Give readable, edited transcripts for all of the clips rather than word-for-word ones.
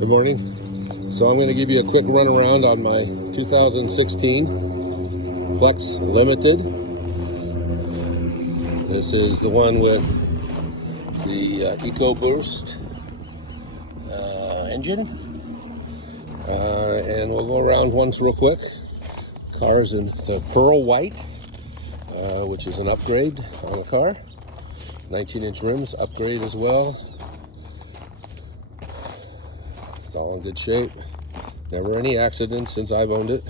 Good morning. So I'm going to give you a quick run around on my 2016 Flex Limited. This is the one with the EcoBoost engine. And we'll go around once real quick. Car's it's a pearl white, which is an upgrade on the car. 19-inch rims, upgrade as well. It's all in good shape. Never any accidents since I've owned it.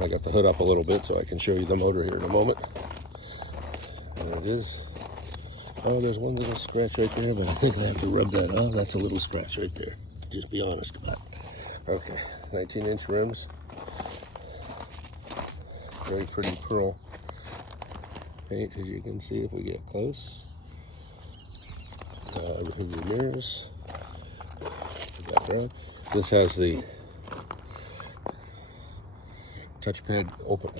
I got the hood up a little bit so I can show you the motor here in a moment. There it is. Oh, there's one little scratch right there, but I think I have to rub that. Oh, that's a little scratch right there. Just be honest about it. Okay, 19-inch rims. Very pretty pearl paint, as you can see if we get close. Your mirrors. This has the touchpad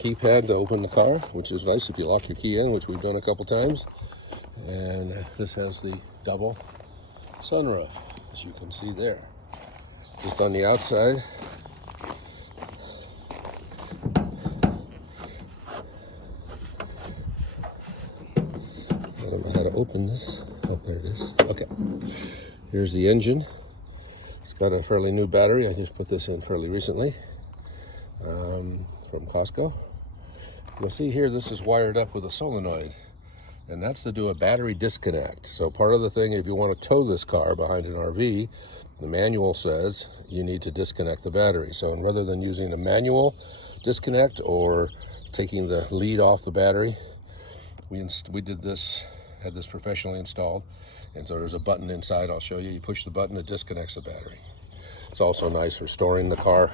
keypad to open the car, which is nice if you lock your key in, which we've done a couple times. And this has the double sunroof, as you can see there. Just on the outside, I don't know how to open this. Oh, there it is. Okay, here's the engine. It's got a fairly new battery. I just put this in fairly recently from Costco. You'll see here this is wired up with a solenoid, and that's to do a battery disconnect. So part of the thing, if you want to tow this car behind an RV, the manual says you need to disconnect the battery. So rather than using a manual disconnect or taking the lead off the battery, we did this, had this professionally installed. And so there's a button inside. I'll show you. You push the button, it disconnects the battery. It's also nice for storing the car,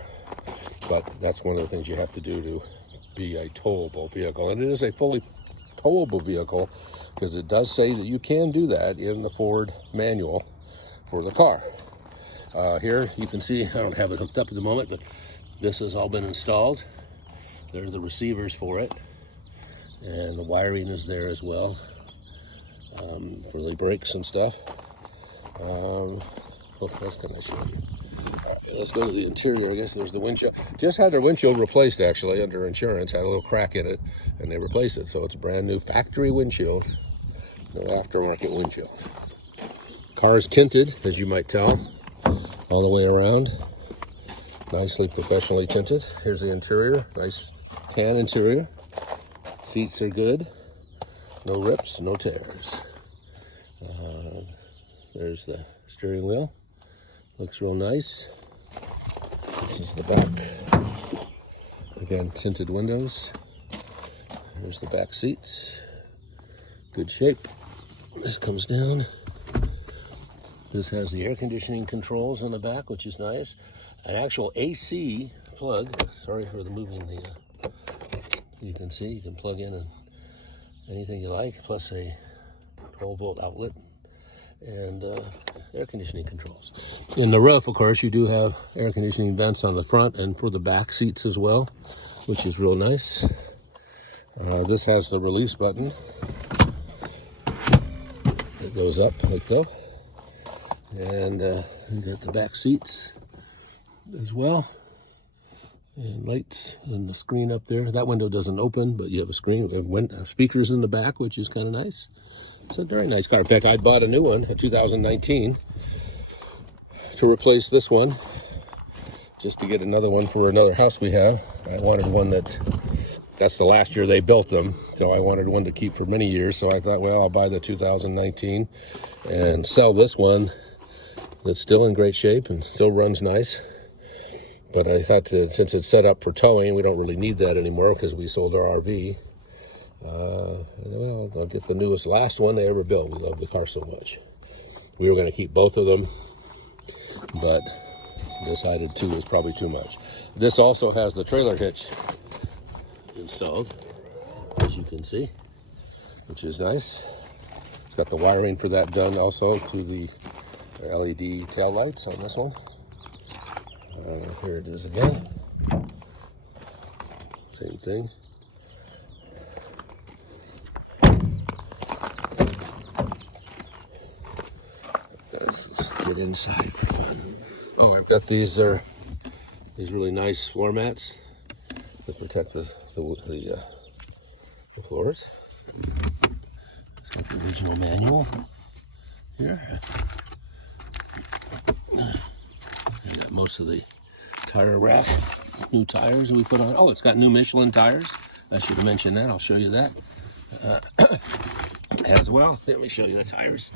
but that's one of the things you have to do to be a towable vehicle. And it is a fully towable vehicle because it does say that you can do that in the Ford manual for the car. Here you can see, I don't have it hooked up at the moment, but this has all been installed. There are the receivers for it, and the wiring is there as well. For the brakes and stuff. What else can I show you? All right, let's go to the interior. I guess there's the windshield. Just had their windshield replaced actually under insurance. Had a little crack in it, and they replaced it. So it's a brand new factory windshield, no aftermarket windshield. Car is tinted, as you might tell, all the way around. Nicely professionally tinted. Here's the interior. Nice tan interior. Seats are good. No rips, no tears. There's the steering wheel. Looks real nice. This is the back. Again, tinted windows. There's the back seats. Good shape. This comes down. This has the air conditioning controls on the back, which is nice. An actual AC plug. Sorry for the moving the. You can see you can plug in anything you like, plus a 12-volt outlet and air conditioning controls. In the roof, of course, you do have air conditioning vents on the front and for the back seats as well, which is real nice. This has the release button. It goes up like so. And you got the back seats as well. And lights and the screen up there. That window doesn't open, but you have a screen. We have speakers in the back, which is kind of nice. It's a very nice car. In fact, I bought a new one, a 2019, to replace this one, just to get another one for another house we have. I wanted one that's the last year they built them, so I wanted one to keep for many years. So I thought, well, I'll buy the 2019 and sell this one that's still in great shape and still runs nice. But I thought that since it's set up for towing, we don't really need that anymore because we sold our RV. Well, I'll get the last one they ever built. We love the car so much. We were going to keep both of them, but decided 2 was probably too much. This also has the trailer hitch installed, as you can see, which is nice. It's got the wiring for that done also to the LED tail lights on this one. Here it is again. Same thing. Let's get inside for fun. Oh, we've got these really nice floor mats that protect the floors. It's got the original manual here. I got most of the tire rack, new tires that we put on. Oh, it's got new Michelin tires. I should have mentioned that. I'll show you that as well. Let me show you the tires.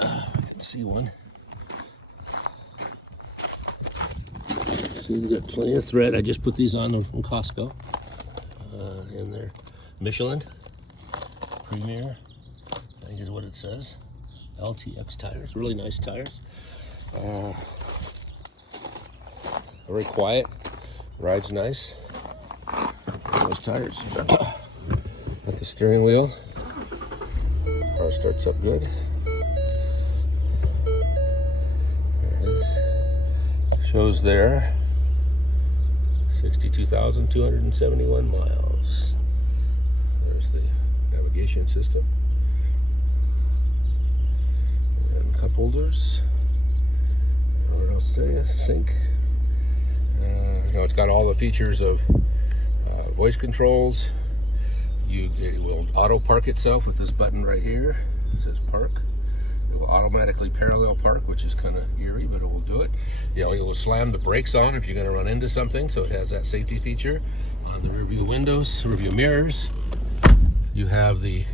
I can see one. See, they got plenty of thread. I just put these on from Costco. And they're Michelin Premier, I think is what it says. LTX tires, really nice tires. Very quiet, rides nice. Those tires. Got the steering wheel. Car starts up good. There it is. Shows there 62,271 miles. There's the navigation system. And cup holders. What else today? Sink. It's got all the features of voice controls. It will auto park itself with this button right here. It says park. It will automatically parallel park, which is kind of eerie, but it will do it. It will slam the brakes on if you're going to run into something, so it has that safety feature. On the rear view windows, rear view mirrors, you have the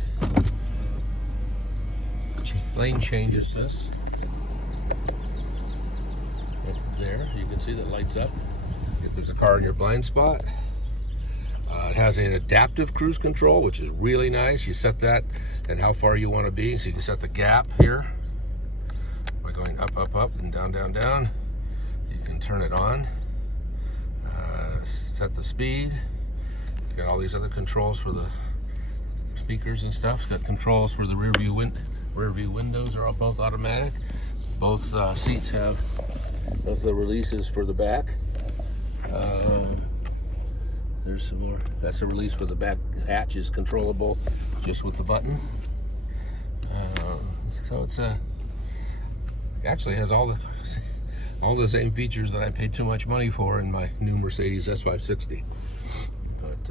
lane change assist. Up there, you can see that lights up if there's a car in your blind spot. It has an adaptive cruise control, which is really nice. You set that at how far you want to be. So you can set the gap here by going up, up, up, and down, down, down. You can turn it on. Set the speed. It's got all these other controls for the speakers and stuff. It's got controls for the rear view windows are all both automatic. Both seats have, those are the releases for the back. There's some more. That's a release for the back hatch is controllable just with the button. So it's actually has all the same features that I paid too much money for in my new Mercedes S560. But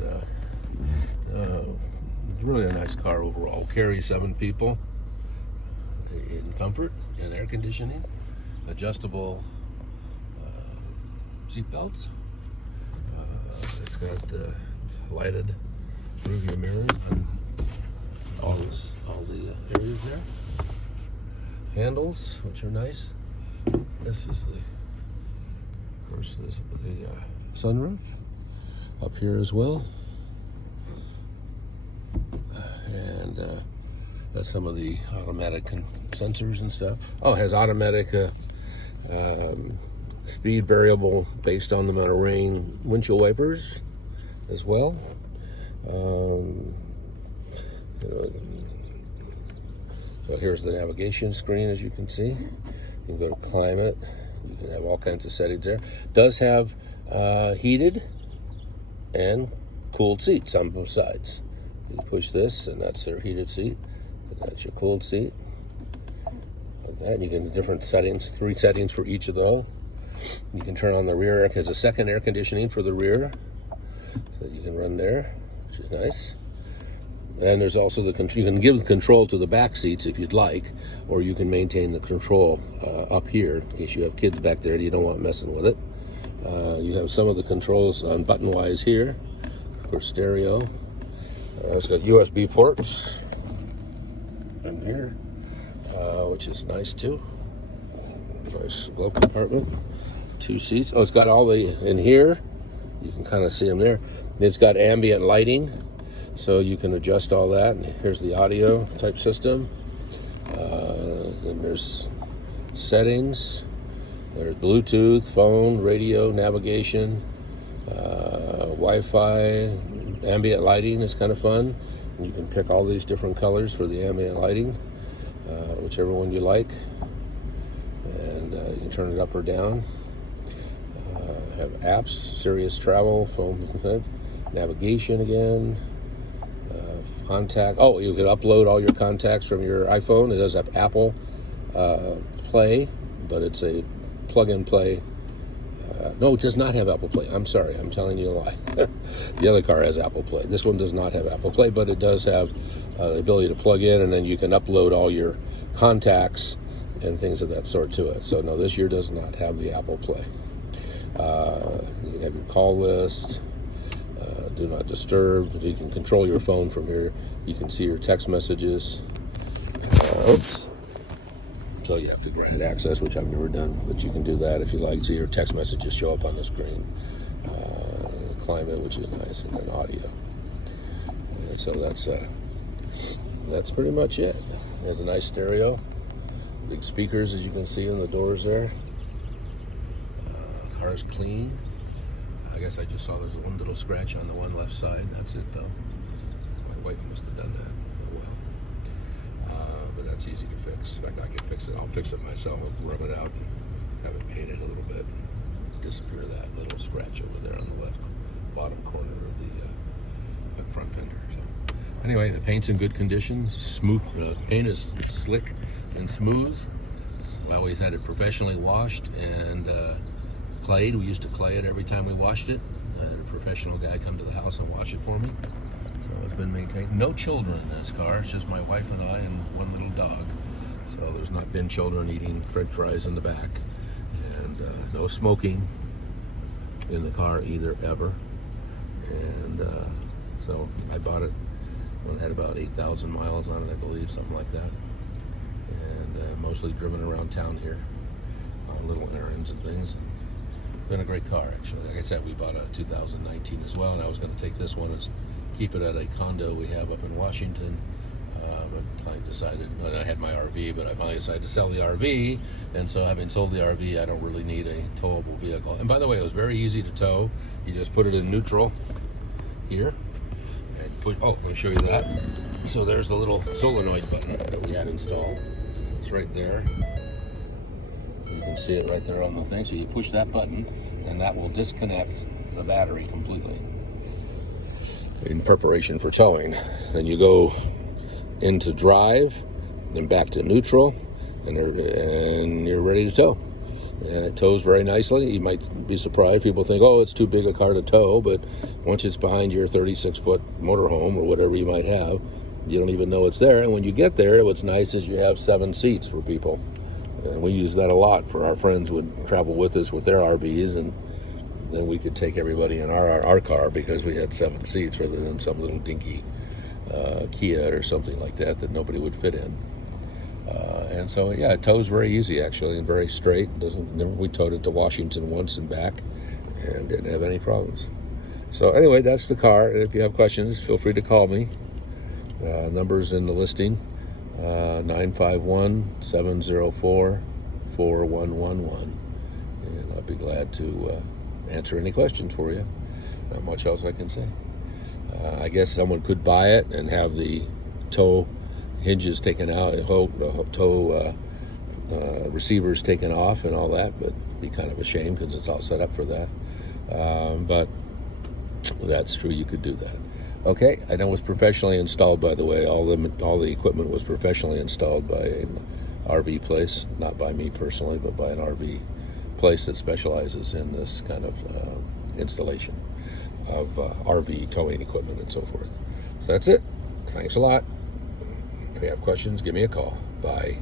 it's really a nice car overall. Carries 7 people in comfort and air conditioning, adjustable seat belts. It's got lighted rearview mirrors and all the areas there. Handles, which are nice. This is of course, the sunroof up here as well. And that's some of the automatic sensors and stuff. Oh, it has automatic speed variable based on the amount of rain, windshield wipers as well. So here's the navigation screen, as you can see. You can go to climate. You can have all kinds of settings there. Does have heated and cooled seats on both sides. You push this, and that's their heated seat. And that's your cooled seat. Like that. And you get different settings, 3 settings for each of those. You can turn on the rear. It has a second air conditioning for the rear, so you can run there, which is nice. And there's also you can give control to the back seats if you'd like, or you can maintain the control up here in case you have kids back there and you don't want messing with it. You have some of the controls on button-wise here. Of course, stereo. It's got USB ports in here, which is nice too. Nice glove compartment. 2 seats. Oh, it's got all in here. You can kind of see them there. It's got ambient lighting, so you can adjust all that. And here's the audio type system. Then there's settings. There's Bluetooth, phone, radio, navigation, Wi-Fi, ambient lighting is kind of fun. And you can pick all these different colors for the ambient lighting, whichever one you like. And you can turn it up or down. Have apps, Sirius Travel, phone, navigation again, contact. Oh, you can upload all your contacts from your iPhone. It does have Apple Play, but it's a plug-and-play No, it does not have Apple Play. I'm sorry, I'm telling you a lie. The other car has Apple Play. This one does not have Apple Play, but it does have the ability to plug in, and then you can upload all your contacts and things of that sort to it. So no, this year does not have the Apple Play. You can have your call list, do not disturb. You can control your phone from here. You can see your text messages. Oops. So you have to grant access, which I've never done, but you can do that if you like. See your text messages show up on the screen. Climate, which is nice, and then audio. And so that's pretty much it. It has a nice stereo, big speakers, as you can see in the doors there. Car's clean. I guess I just saw there's one little scratch on the one left side. That's it, though. My wife must have done that. Oh well. But that's easy to fix. In fact, I can fix it. I'll fix it myself. Rub it out and have it painted a little bit. Disappear that little scratch over there on the left bottom corner of the front fender. So anyway, the paint's in good condition. Smooth. Paint is slick and smooth. I always had it professionally washed and clayed. We used to clay it every time we washed it. I had a professional guy come to the house and wash it for me. So it's been maintained. No children in this car. It's just my wife and I and one little dog. So there's not been children eating French fries in the back. And no smoking in the car either, ever. And so I bought it when it had about 8,000 miles on it, I believe, something like that. And mostly driven around town here on little errands and things. Been a great car, actually. Like I said, we bought a 2019 as well, and I was going to take this one and keep it at a condo we have up in Washington. But I decided, and I had my RV, but I finally decided to sell the RV. And so, having sold the RV, I don't really need a towable vehicle. And by the way, it was very easy to tow. You just put it in neutral here, and put. Oh, let me show you that. So there's the little solenoid button that we had installed. It's right there. You can see it right there on the thing. So you push that button, and that will disconnect the battery completely in preparation for towing. Then you go into drive, then back to neutral, and you're ready to tow. And it tows very nicely. You might be surprised. People think, oh, it's too big a car to tow, but once it's behind your 36-foot motorhome or whatever you might have, you don't even know it's there. And when you get there, what's nice is you have 7 seats for people. And we use that a lot for our friends would travel with us with their RVs, and then we could take everybody in our car because we had 7 seats rather than some little dinky Kia or something like that nobody would fit in. And so, yeah, it tows very easy, actually, and very straight. We towed it to Washington once and back and didn't have any problems. So anyway, that's the car. And if you have questions, feel free to call me. Numbers in the listing, 951-704-4111. And I'll be glad to answer any questions for you. Not much else I can say. I guess someone could buy it and have the tow hinges taken out, tow receivers taken off and all that, but it'd be kind of a shame because it's all set up for that. But that's true, you could do that. Okay, I know it was professionally installed, by the way. All the equipment was professionally installed by an RV place, not by me personally, but by an RV place that specializes in this kind of installation of RV towing equipment and so forth. So that's it. Thanks a lot. If you have questions, give me a call. Bye.